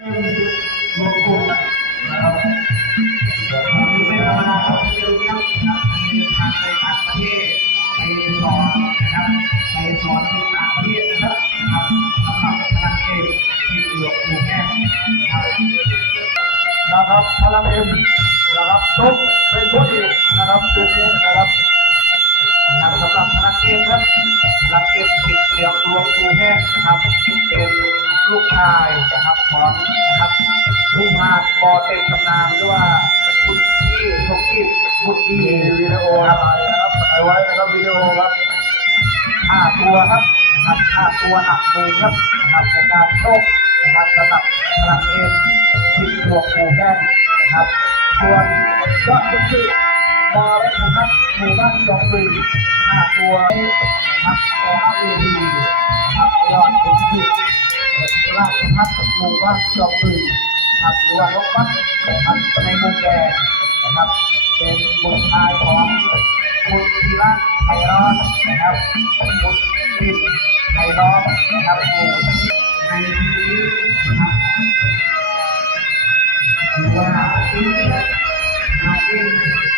นะครับครั้งนี้ไม่ธรรมดาครับเบลเยียมนะครับมีทางไปต่างประเทศไปสอนนะครับไปสอนที่ต่างประเทศนะครับนะครับสำหรับพลังเอกเหลือหมู่แก้มนะครับนะครับพลังเอ็มนะครับจบเป็นผู้เอกนะครับคืนนี้นะครับนะครับสำหรับพลังเกมครับพลังเกมสิทธิ์เหลี่ยมรวมตูแห้งนะครับเป็น ลูกชายนะครับของนะครับลูกหาดบอเต็มตำนานหรือว่าคุณที่ชกกิจบุตรดีมีวิดีโอครับถ่ายนะครับถ่ายไว้นะครับวิดีโอครับห้าตัวครับนะครับห้าตัวหนักมือครับนะครับในการโชคนะครับสำหรับพลังเกมสิทธิ์รวมตูแห้งนะครับส่วนยอดทุกทีมอและนะครับหมู่บ้านจองลือห้าตัวนะครับ ราชพัฒน์หมู่บ้าจอมปืนนะครับหรือว่านกปัดนะครับในมุมแดงนะครับ เป็นบุตรชายของคุณธีระไพร้อนนะครับบุตรปินไพร้อนนะครับหมู่ในนี้นะครับหรือว่าที่เราเ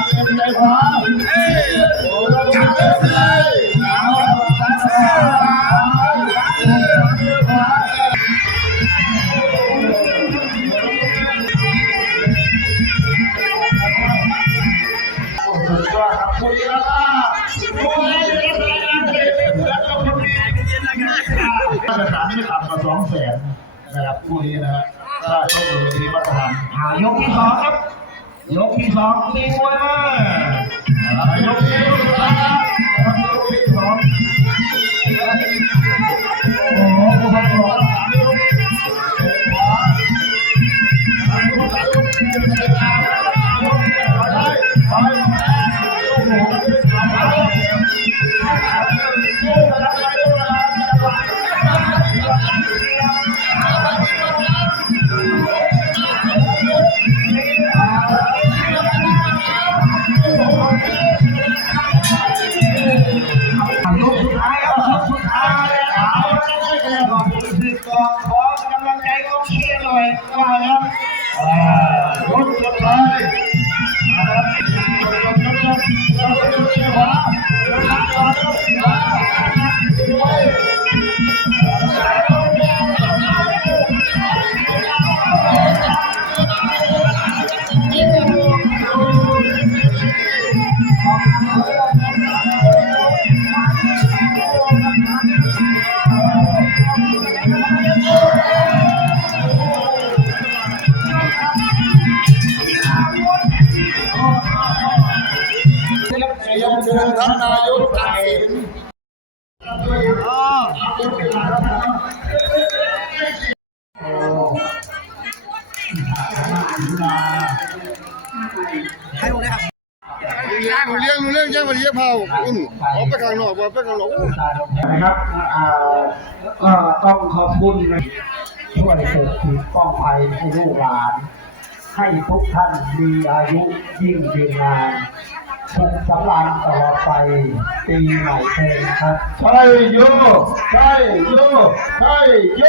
มตัวแล้วนะครับเวลาเขาเป็นไทยเดียวโอ้เป็นสนามเป็นสนามเป็นสนามเลยเป็นสนามเป็นสนามเลยเอาดูครับใครออกก่อนจะเกี่ยวให้ดูเชียวเชียวดูทางเดียวครับดูอย่างลงทางนี้ครับมาทางนี้ครับลงทางนี้ครับลงทางนี้ครับเดียวก็ได้ดูของพ่อมาแล้วเป็นใจขวาโอ้ยจับเลยเอาขวาสุดยอดครับคุณยาลาโอ้ยเดี๋ยวนะเดี๋ยวนะแล้วก็คุณมีมาตรฐานไม่ต่ำกว่าสองแสนนะครับคู่นี้นะฮะถ้าโชคดีมีมาตรฐานอ่ายกที่สองครับ ยกที่สองมีมวยมาอ่ายกนี้ลูกค้านะครับยกที่สองโอ้โหผู้พันหลอกสาม องเชียร์หน่อยว่าแล้วอ่ายกสุดท้ายนะครับ ยกเชิญท่านนายกตัดสินเลี้ยงเลี้ยงเลี้ยงแย่งมาเลี้ยงเผาอุ้มออกไปข้างนอกไปข้างนอกนะครับอ่าก็ต้องขอบคุณนช่วยปกปิดป้องภัยให้ลูกหลาน ให้ทุกท่านมีอายุยิ่งยืนนาน สุขสำราญตลอดไปปีใหม่เพลงครับใช่โยใช่โยใช่โย